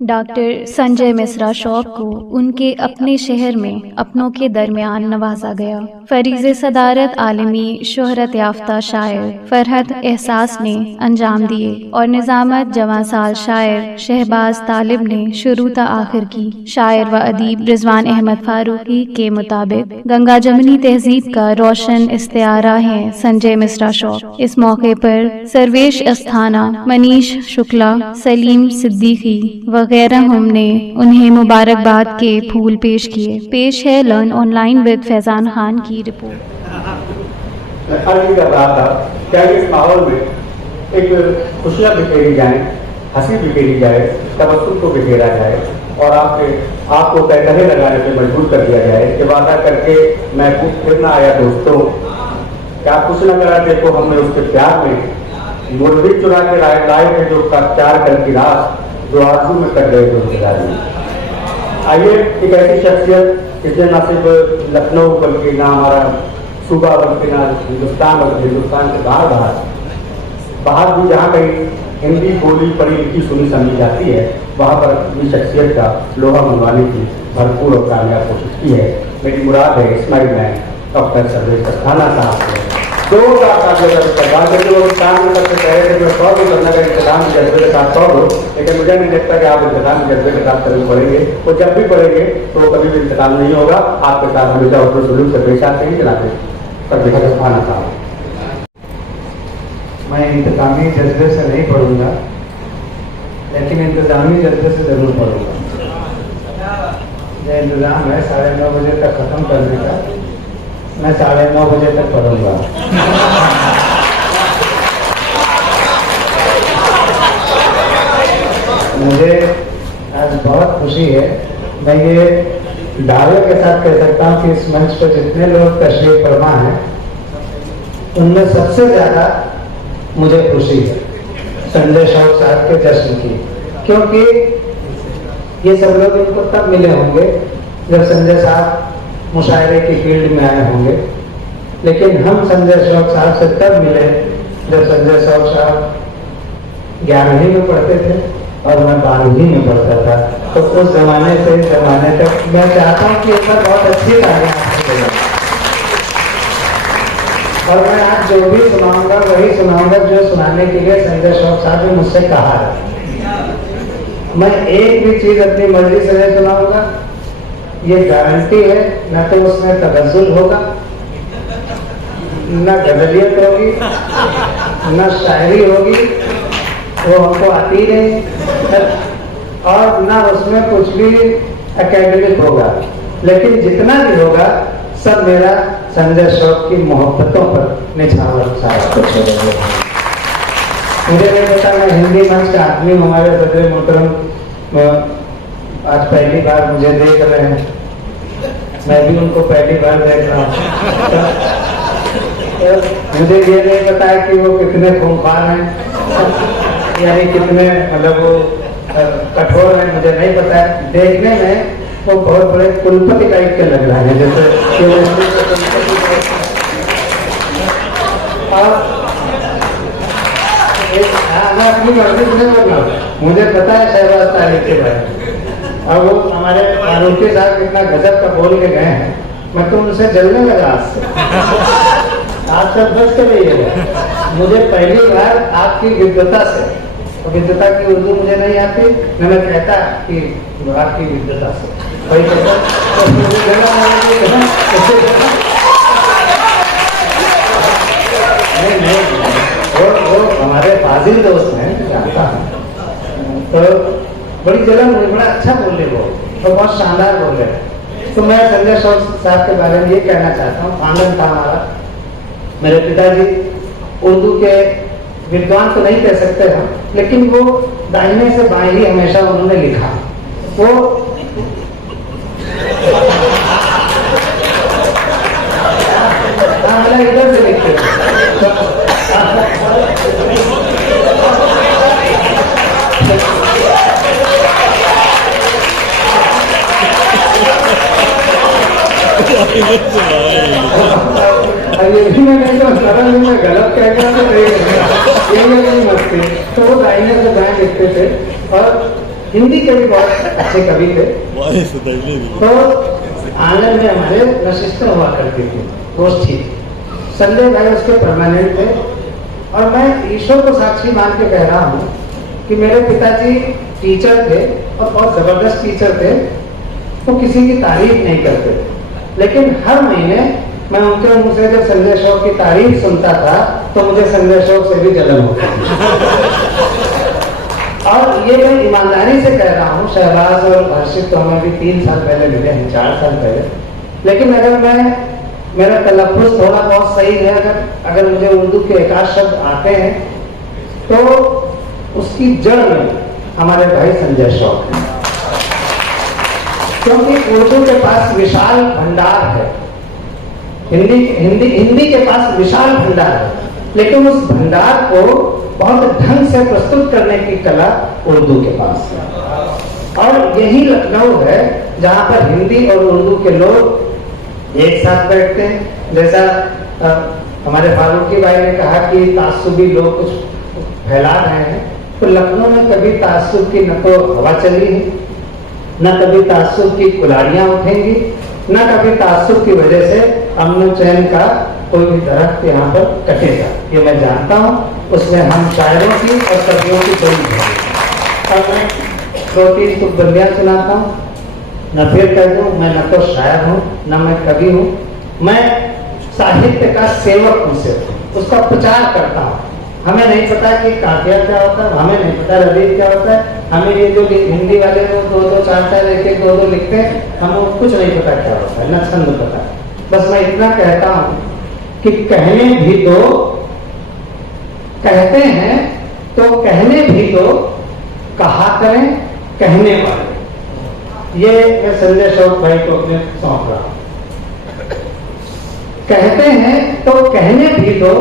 Doctor Sanjay Mishra शौक को उनके अपने शहर में अपनों के दरमियान नवाजा गया। फरीज़ सदारत आलमी शोहरत याफ्ता शायर फरहत एहसास ने अंजाम दिए और निज़ामत जवासाल शायर शहबाज तालिब ने शुरू ता आखिर की। शायर व अदीब रिजवान अहमद फारूकी के मुताबिक गंगा जमनी तहजीब का रोशन इस्तिआरा है संजय मिश्रा शौक। इस मौके पर सर्वेश अस्थाना, मनीष शुक्ला, सलीम सिद्दीकी वगैरह हमने उन्हें मुबारकबाद के फूल पेश किए। पेश है learn online with Faizan Khan की रिपोर्ट। अर्ज कर रहा था क्या इस माहौल में एक खुशियाँ बिखेरी जाए, हंसी बिखेरी जाए, तबस्सुम को बिखेरा जाए और आपको कहकहे लगाने पे मजबूर कर दिया जाए कि वादा करके मैं फिर ना आया दोस्तों, क्या कुछ न करा देखो हमने उसके प्यार में मुरली चुरा के लाए थे जो प्यार कर की रात जो आंसू में कर गए थे उसके में। आइए एक ऐसी शख्सियत जिसने न सिर्फ लखनऊ बल्कि ना हमारा सूबा बल्कि ना हिंदुस्तान बल्कि हिंदुस्तान के बाहर भी जहाँ कहीं हिंदी बोली पढ़ी लिखी सुनी समझी जाती है वहाँ पर अपनी शख्सियत का लोहा मनवाने की भरपूर और कामयाब कोशिश की है। मेरी मुराद है इस्माइल मैन डॉक्टर सर्वेश अस्थाना साहब से दो सरकार करके वो काम में सबसे पहले थे मैं 100 भी करना का इंतजाम जज्बे के साथ 100 हो, लेकिन मुझे नहीं लगता कि आप इंतजाम जज्बे के साथ कभी पढ़ेंगे और जब भी पढ़ेंगे तो कभी भी इंतजाम नहीं होगा। आपके साथ हमेशा उर्दू सलूक से पेश आते हैं जनाब सर्वेश अस्थाना साहब। मैं इंतजामी जज्बे से नहीं पढ़ूंगा लेकिन इंतजामी जज्बे से जरूर पढ़ूंगा। यह इंतजाम है 9:30 बजे तक खत्म करने का, मैं 9:30 बजे तक पढ़ूंगा। मुझे आज बहुत खुशी है, मैं ये दावे के साथ कह सकता हूँ कि इस मंच पर जितने लोग तशरीफ फरमा हैं उनमें सबसे ज्यादा मुझे खुशी है संजय शौक साहब के जश्न की, क्योंकि ये सब लोग इनको तब मिले होंगे जब संजय साहब मुशायरे की फील्ड में आए होंगे, लेकिन हम संजय शौक साहब से तब मिले जब संजय शौक साहब 11वीं में पढ़ते थे और मैं 12वीं में पढ़ता था। तो उस जमाने से इस जमाने तक मैं चाहता हूँ कि एक बार बहुत अच्छी कहानी और मैं आज जो भी सुनाऊंगा वही सुनाऊंगा जो सुनाने के लिए संजय शौक साहब ने मुझसे कहा है। मैं एक भी चीज अपनी मर्जी से नहीं सुनाऊंगा, ये गारंटी है। न तो उसमें तगज़ुल होगा, न गजलियत होगी, न शायरी होगी, वो हमको आती नहीं, और न उसमें कुछ भी एकेडमिक होगा, लेकिन जितना भी होगा सब मेरा संजय शौक की मोहब्बतों पर निछावर सारा कुछ होगा। मुझे नहीं पता, मैं हिंदी मंच का आदमी, हमारे सदर मोहतरम आज पहली बार मुझे देख रहे हैं, मैं भी उनको पहली बार देख रहा हूँ। मुझे ये नहीं पता है कि वो कितने खूंखार हैं, यानी कितने मतलब वो कठोर हैं, मुझे नहीं पता है। देखने में वो बहुत बड़े कुलपति टाइप के लग रहे हैं, जैसे मैं अपनी मर्जी से नहीं बोल रहा हूँ, मुझे पता है शहबाज तालिब के बारे में, और वो हमारे फारूकी साहब इतना गजब का बोल के गए हैं, मैं तो उनसे जलने लगा आज तक बच के रहिएगा। मुझे पहली बार आपकी विद्वता से, विद्वता की उर्दू मुझे नहीं आती, न मैं कहता कि आपकी विद्वता से वही कहता तो मुझे वो हमारे फाजिल दोस्त हैं, जानता हूँ, तो बड़ी जलन हुई, बड़ा अच्छा बोले वो, तो बहुत शानदार बोले। तो मैं संजय शौक साहब के बारे में ये कहना चाहता हूँ, आनंद था हमारा। मेरे पिताजी उर्दू के विद्वान तो नहीं कह सकते हम, लेकिन वो दाहिने से बाएं ही हमेशा उन्होंने लिखा। वो इधर से लिखते मैं गलत कह गया तो मस्ती, तो वो दाहिने से बाएं लिखते थे और हिंदी के भी बहुत अच्छे कवि थे। तो आंगन में हमारे नशिस्तें हुआ करती थी, गोष्ठी। संजय भाई उसके परमानेंट थे। और मैं ईश्वर को साक्षी मान के कह रहा हूँ कि मेरे पिताजी टीचर थे और बहुत जबरदस्त टीचर थे। वो किसी की तारीफ नहीं करते थे, लेकिन हर महीने मैं उनके मुंह से जब संजय शौक की तारीफ सुनता था तो मुझे संजय शौक से भी जलन होती थी। और ये मैं ईमानदारी से कह रहा हूँ, शहबाज और हर्षित तो हमें भी 3 साल पहले मिले हैं, 4 साल पहले। लेकिन अगर मेरा तलफ़ुज़ थोड़ा बहुत सही है, अगर मुझे उर्दू के एक आध शब्द आते हैं तो उसकी जड़ में हमारे भाई संजय शौक है। क्योंकि उर्दू के पास विशाल भंडार है, हिंदी के पास विशाल भंडार है, लेकिन उस भंडार को बहुत ढंग से प्रस्तुत करने की कला उर्दू के पास है। और यही लखनऊ है जहाँ पर हिंदी और उर्दू के लोग एक साथ बैठते हैं। जैसा हमारे फारूकी भाई ने कहा कि तासुबी लोग कुछ फैला रहे हैं, तो लखनऊ में कभी तासुब की न तो हवा चली है, न कभी तासुब की कुल्हाड़ियां उठेंगी, न कभी तासुब की वजह से अमन चैन का कोई भी दरख्त यहाँ पर कटेगा। ये मैं जानता हूँ, उसमें हम शायरों की और कवियों की कोई नहीं। और मैं 2-3 तुकबंदियाँ सुनाता हूँ, न फिर कह दूँ मैं न तो शायर हूँ न मैं कवि हूँ, मैं साहित्य का सेवक हूँ, सिर्फ उसका प्रचार करता हूँ। हमें नहीं पता कि काफिया क्या होता है, हमें नहीं पता रदीफ क्या होता है। हमें ये जो हिंदी वाले लोग 2-2, 4-4, 1-1, 2-2 लिखते हैं, हमें कुछ नहीं पता क्या होता है, न छंद पता। बस मैं इतना कहता हूँ कि कहने भी तो कहते हैं, तो कहने भी तो कहा करें कहने वाले। ये मैं संजय शौक भाई को अपने सौंप रहा हूँ। कहते हैं तो कहने भी तो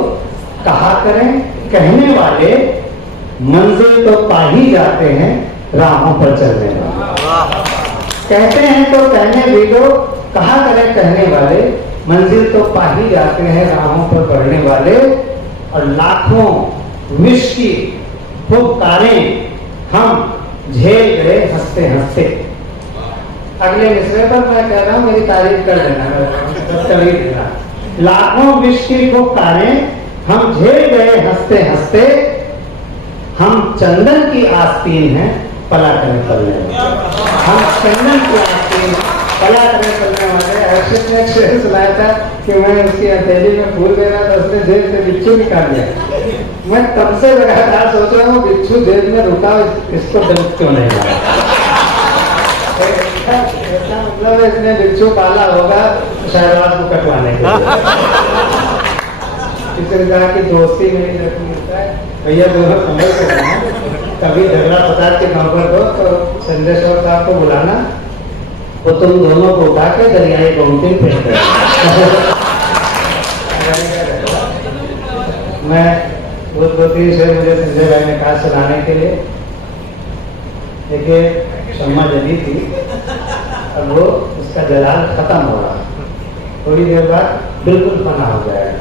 कहा करें कहने वाले, मंजिल तो पा ही जाते हैं राहों पर चलने वाले। कहते हैं तो कहने भी तो कहा करें कहने वाले, मंजिल तो पा ही जाते हैं राहों पर बढ़ने वाले। और लाखों विष की फुफकारें हम झेल गए हंसते हंसते। अगले मिसरे पर मैं कह रहा हूँ, मेरी तारीफ कर देना। लाखों विष की फुफकारें हम झेल गए हंसते हंसते, हम चंदन की आस्तीन हैं पला करने पलने वाले। हम चंदन की आस्तीन पला करने पलने वाले। हर्षित ने एक शेर सुनाया था कि मैं उसकी हथेली में फूल दे रहा था, उसने जेब से बिच्छू निकाल लिया। मैं तब से लगातार सोच रहा हूँ बिच्छू जेब में रुका, इसको दर्द क्यों नहीं मारा। मतलब इसने बिच्छू पाला होगा शहबाज को कटवाने के लिए। किसी ने कहा कि दोस्ती में ही रखनी होता है, भैया दोनों समझ के रहना। कभी झगड़ा फसाद के नौबत हो तो संजय शौक साहब को बुलाना, वो तुम दोनों को उठा के दरियाई गोमती फेंक देना। मैं बहुत से मुझे संजय भाई ने कहा सुनाने के लिए। देखिए शम्मा जली थी, अब वो उसका जलाल खत्म हो रहा, थोड़ी देर बाद बिल्कुल फना हो जाएगा।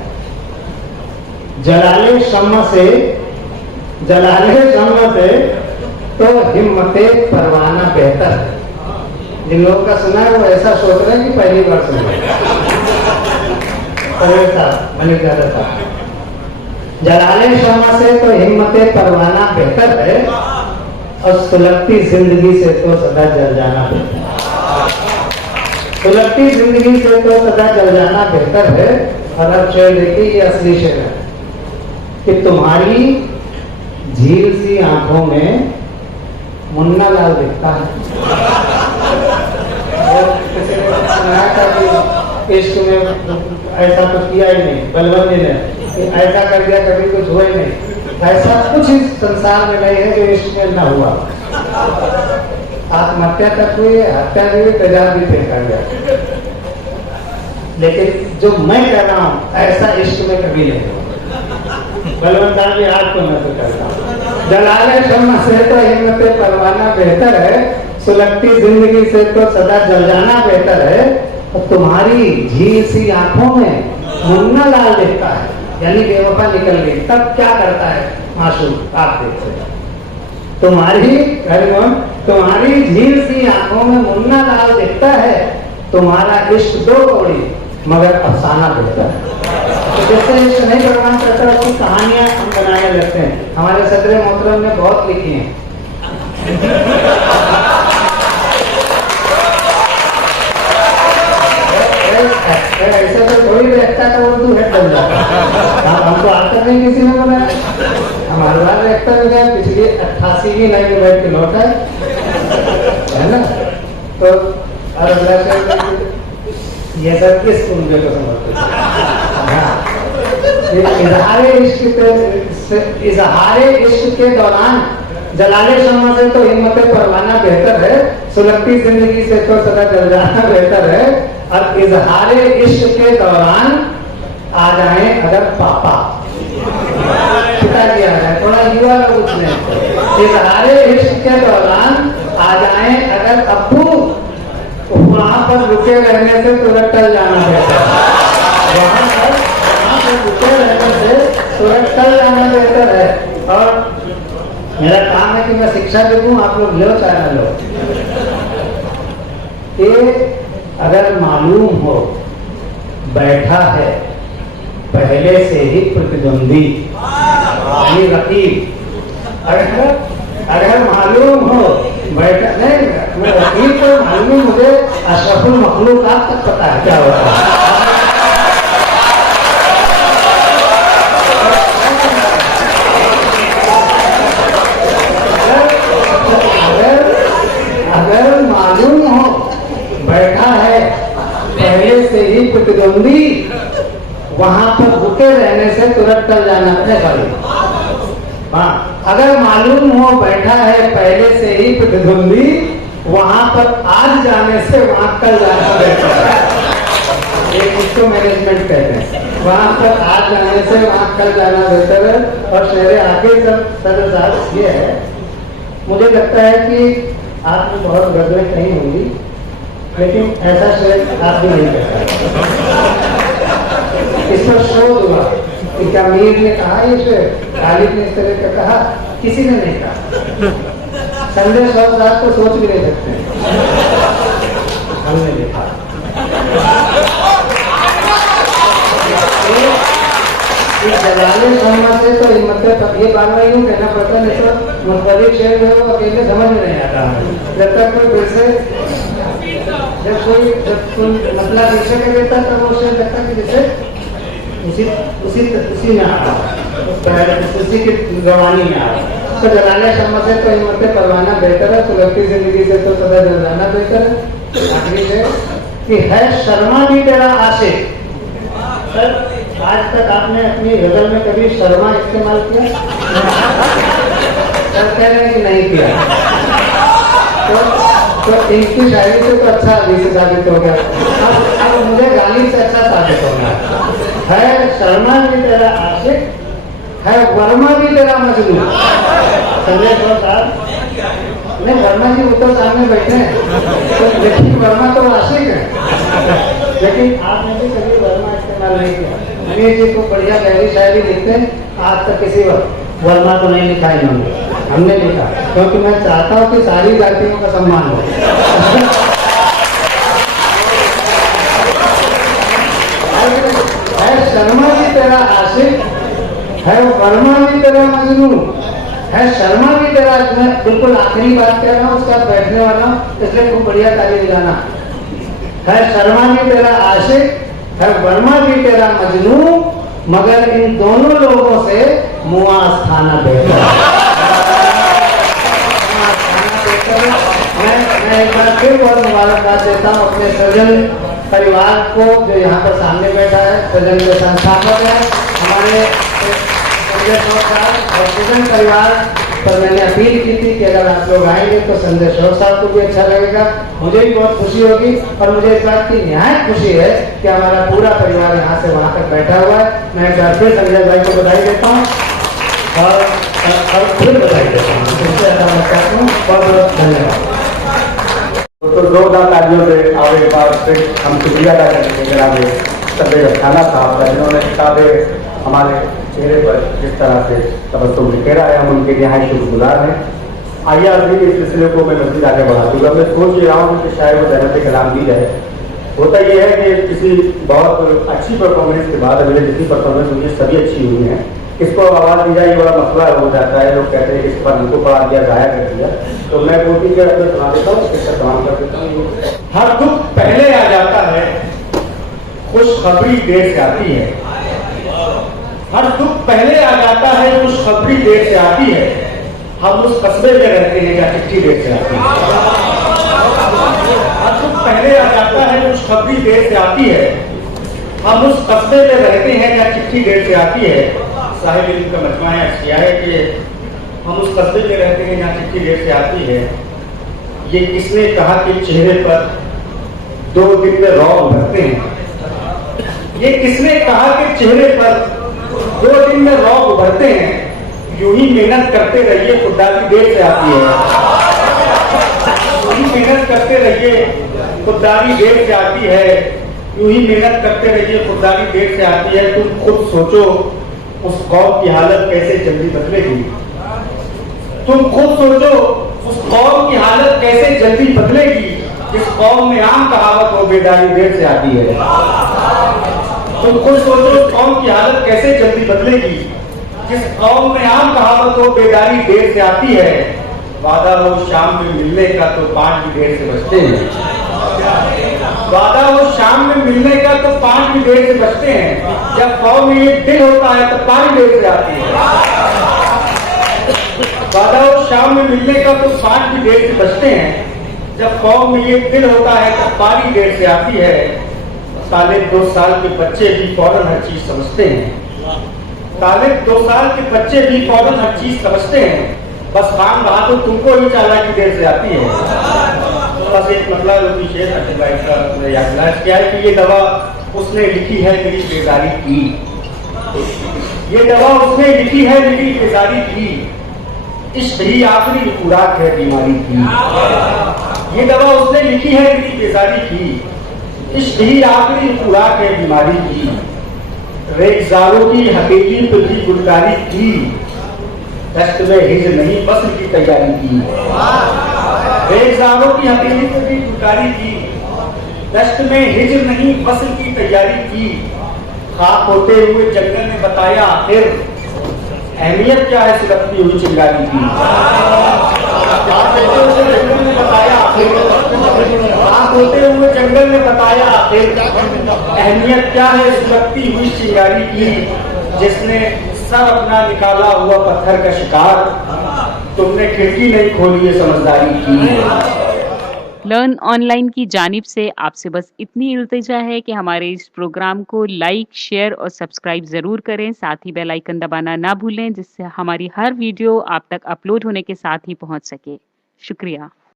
जलाले शम्मा से तो हिम्मते परवाना बेहतर है। जिन लोगों का सुना है वो ऐसा सोच रहे हैं कि पहली बार सुन रहे हैं। जलाले शम्मा से तो हिम्मते परवाना बेहतर है, और सुलगती जिंदगी से तो सदा जल जाना बेहतर है। सुलगती जिंदगी से तो सदा जल जाना बेहतर है। और अब शेर देखिए, ये असली शेर है कि तुम्हारी झील सी आंखों में मुन्ना लाल दिखता है। इश्क में ऐसा तो किया ही नहीं, बलवंत जी ने ऐसा कर दिया, कभी कुछ हुआ ही नहीं। ऐसा कुछ इस संसार में नहीं है जो इश्क में न हुआ। आत्महत्या तक हुई, हत्या भी हुई, तेजाब भी फेंका गया। लेकिन जो मैं कह रहा हूँ ऐसा इश्क में कभी नहीं हुआ। बलवंत जी आज को मैं तो कहता हूँ, जलाले शम्मा से तो हिम्मते परवाना बेहतर है, सुलगती जिंदगी से तो सदा जल जाना बेहतर है। और तुम्हारी झील सी आंखों में मुन्ना लाल दिखता है, यानी बेवफा निकल गई, तब क्या करता है माशूक आप देखते हैं। तुम्हारी तुम्हारी झील सी आंखों में मुन्ना लाल दिखता है, तुम्हारा इश्क 2 कौड़ी मगर अफसाना दिखता है। तो जिससे इश्क नहीं प्रमाण करता उसकी कहानियां हम बनाने लगते हैं। हमारे सदर मोहतरम ने बहुत लिखी हैं। ऐसा तो थोड़ी रहता था, उर्दू हेड बन जाता। हमको आज तक नहीं किसी ने बनाया। हम हर बार देखता है पिछली 88वीं लाइन में बैठ के लौटा है ना। तो ये सब किस मुझे को समझते इजहारे इश्क के दौरान जलाले शम्मा से तो हिम्मत परवाना बेहतर है, सुलगती जिंदगी से तो सदा जल जाना बेहतर है। और इजहारे इश्क के दौरान आ जाए अगर पापा, पिताजी आ जाए, थोड़ा युवा लोग उसने इजहारे इश्क के दौरान आ जाए अगर अब्बू, वहां पर रुके रहने से तुरंत टल जाना बेहतर है। वहां पर रुके रहने से तुरंत टल जाना बेहतर है। और मेरा काम है कि मैं शिक्षा दे दूं, आप लोग लो चाहे ना लो। ये अगर मालूम हो बैठा है पहले से ही प्रतिद्वंदी यानी रकीब, अगर मालूम हो बैठा नहीं, मैं रकीब को मालूम, मुझे अशरफुल मखलूकात तक पता है क्या होता है। अगर मालूम हो बैठा है पहले से ही प्रतिद्वंदी, वहां पर रुके रहने से तुरंत टल जाना है। हाँ, अगर मालूम हो बैठा है पहले से ही प्रतिद्वंदी, वहां पर आज जाने से वहां कल जाना बेहतर है। एक इसको मैनेजमेंट कहते हैं। वहां पर आज जाने से वहां कल जाना बेहतर है। और शेरे आगे सदर साहब ये है, मुझे लगता है कि आपने बहुत गजलें कही होंगी, लेकिन ऐसा शेर आप भी नहीं कहता। इस पर शोध हुआ कि क्या मीर ने कहा ये शेर, गालिब ने इस तरह का कहा, किसी ने नहीं कहा। संदेश साहब को सोच भी नहीं सकते, हमने देखा। जलाले शम्मा से तो हिम्मत ये बात यूं कहना पड़ता, नहीं तो मुख्तलिफ शेर जो है वो अकेले समझ में नहीं आता। जब तक कोई फिर से जब कोई मतलब विषय के देता तब वो शेर लगता कि जैसे उसी में आता, उसी की गवानी में आता। तो जलाले शम्मा से तो हिम्मत परवाना बेहतर है, सुलगती जिंदगी से तो सदा जल जाना बेहतर है। आखिरी शेर कि है शर्मा भी तेरा आशिक। सर, आज तक आपने अपनी गजल में कभी शर्मा इस्तेमाल किया? सर कह रहे हैं कि नहीं किया। तो इनकी शायरी से तो अच्छा अभी से साबित हो गया। अब मुझे गाली से अच्छा साबित हो गया। है शर्मा भी तेरा आशिक, है वर्मा भी तेरा मजनू। संजय साहब नहीं, वर्मा जी वो तो सामने बैठे हैं, तो लेकिन वर्मा तो आशिक है। लेकिन आपने भी कभी वर्मा इस्तेमाल नहीं किया। अमीर जी को बढ़िया गहरी शायरी लिखते हैं, आज तक किसी वक्त वर्मा को नहीं लिखा इन्होंने, हमने लिखा, क्योंकि मैं चाहता हूँ कि सारी जातियों का सम्मान हो। है शर्मा भी तेरा आशिक, है वर्मा भी तेरा मजनू, है शर्मा भी तेरा, मैं बिल्कुल आखिरी बात कह रहा हूँ, उसका बैठने वाला हूँ, इसलिए खूब बढ़िया ताली दिलाना। है शर्मा भी तेरा आशिक, है वर्मा भी तेरा मजनू, मगर इन दोनों लोगों से मुआ स्थाना बेहतर। मैं एक बार फिर बहुत मुबारकबाद देता हूँ अपने सजन परिवार को जो यहाँ पर सामने बैठा है। सजन के संस्थापक है हमारे संजय साहब, और सजन परिवार पर मैंने अपील की थी कि अगर आप लोग आएंगे तो संजय साहब को भी अच्छा लगेगा, मुझे भी बहुत खुशी होगी। और मुझे इस बात की निहायत खुशी है कि हमारा पूरा परिवार यहाँ से वहाँ तक बैठा हुआ है। मैं एक बार फिर संजय भाई को बधाई देता हूँ और फिर बधाई देता हूँ। इससे अच्छा मैं कहता हूँ, बहुत बहुत धन्यवाद। तो जोरदार तालियों से और एक बार फिर हम शुक्रिया अदा करेंगे जनाब सदर अफसाना साहब का, जिन्होंने किताबें हमारे चेहरे पर जिस तरह से तबस्सुम बिखेरा है, हम उनके यहाँ शुक्रगुजार हैं। आइए आज भी इस सिलसिले को मैं मज़ीद आगे बढ़ाती हूँ। मैं सोच ही रहा हूँ कि शायद वो जन्नत कलाम दी जाए। होता यह है कि किसी बहुत अच्छी परफॉर्मेंस के बाद अभी जितनी परफॉर्मेंस हुई है सभी अच्छी हुई हैं, इसको आवाज़ दी जाए ये बड़ा मसला हो जाता है। लोग कहते हैं कि इस पर हमको पढ़ा दिया, गाया कर दिया, तो मैं बोलती कि अपने सुना देता हूँ, इसका तमाम कर देता हूँ। हर दुख पहले आ जाता है, खुशखबरी देर से आती है। हर दुख पहले आ जाता है, खुशखबरी देर से आती है। हम उस कस्बे में रहते हैं या चिट्ठी देर से आती है। हर दुख पहले आ जाता है, खुशखबरी देर से आती है। हम उस कस्बे में रहते हैं या चिट्ठी देर से आती है। साहिब इल्म का मजमा किया है कि हम उस कस्बे में रहते हैं जहाँ चिट्ठी देर से आती है। ये किसने कहा कि चेहरे पर 2 दिन में रौब उभरते हैं। ये किसने कहा कि चेहरे पर 2 दिन में रौब उभरते हैं। यूं ही मेहनत करते रहिए, खुददारी देर से आती है। यूं ही मेहनत करते रहिए, खुददारी देर से आती है। यूं ही मेहनत करते रहिए, खुददारी देर से आती है। तुम खुद सोचो उस कौम की हालत कैसे जल्दी बदलेगी। तुम खुद सोचो उस कौम की हालत कैसे जल्दी बदलेगी जिस कौम में आम कहावत हो बेदारी देर से आती है। तुम खुद सोचो उस कौम की हालत कैसे जल्दी बदलेगी जिस कौम में आम कहावत हो बेदारी देर से आती है। वादा हो शाम में मिलने का तो 5 भी देर से बचते हैं। वादा हो शाम में मिलने का तो 5 भी देर से बचते हैं। जब कौम में एक दिल होता है तो पारी देर से आती है। वादा हो शाम में मिलने का तो 5 भी देर से बचते हैं। जब कौम में एक दिल होता है तो पारी देर से आती है। तालिब 2 साल के बच्चे भी फौरन हर चीज समझते हैं। तालिब 2 साल के बच्चे भी फौरन हर चीज समझते हैं। बस खान बहादुर तुमको ही चालाकी देर से आती है। बस एक मतलब लोग शेर भाई का याद क्या है कि ये दवा उसने लिखी है मेरी बेजारी की। ये दवा उसने लिखी है मेरी बेजारी की। इश्क ही आखिरी खुराक है बीमारी की। ये दवा उसने लिखी है मेरी बेजारी की। इश्क ही आखिरी खुराक है बीमारी की। रेगजारों की हथेली पे भी गुलकारी की। दस्त में हिज नहीं वस्ल की तैयारी की। रेगजारों की हथेली पे भी गुलकारी की। दस्त में हिज नहीं वस्ल की तैयारी की। खाक होते हुए जंगल ने बताया आखिर अहमियत क्या है सिलकती हुई चिंगारी की। खाक होते हुए जंगल ने बताया आखिर अहमियत क्या है सिलकती हुई चिंगारी की। जिसने सर अपना निकाला हुआ पत्थर का शिकार, तुमने खिड़की नहीं खोली है समझदारी की। लर्न ऑनलाइन की जानिब से आपसे बस इतनी इल्तिजा है कि हमारे इस प्रोग्राम को लाइक, शेयर और सब्सक्राइब ज़रूर करें। साथ ही बेल आइकन दबाना ना भूलें जिससे हमारी हर वीडियो आप तक अपलोड होने के साथ ही पहुंच सके। शुक्रिया।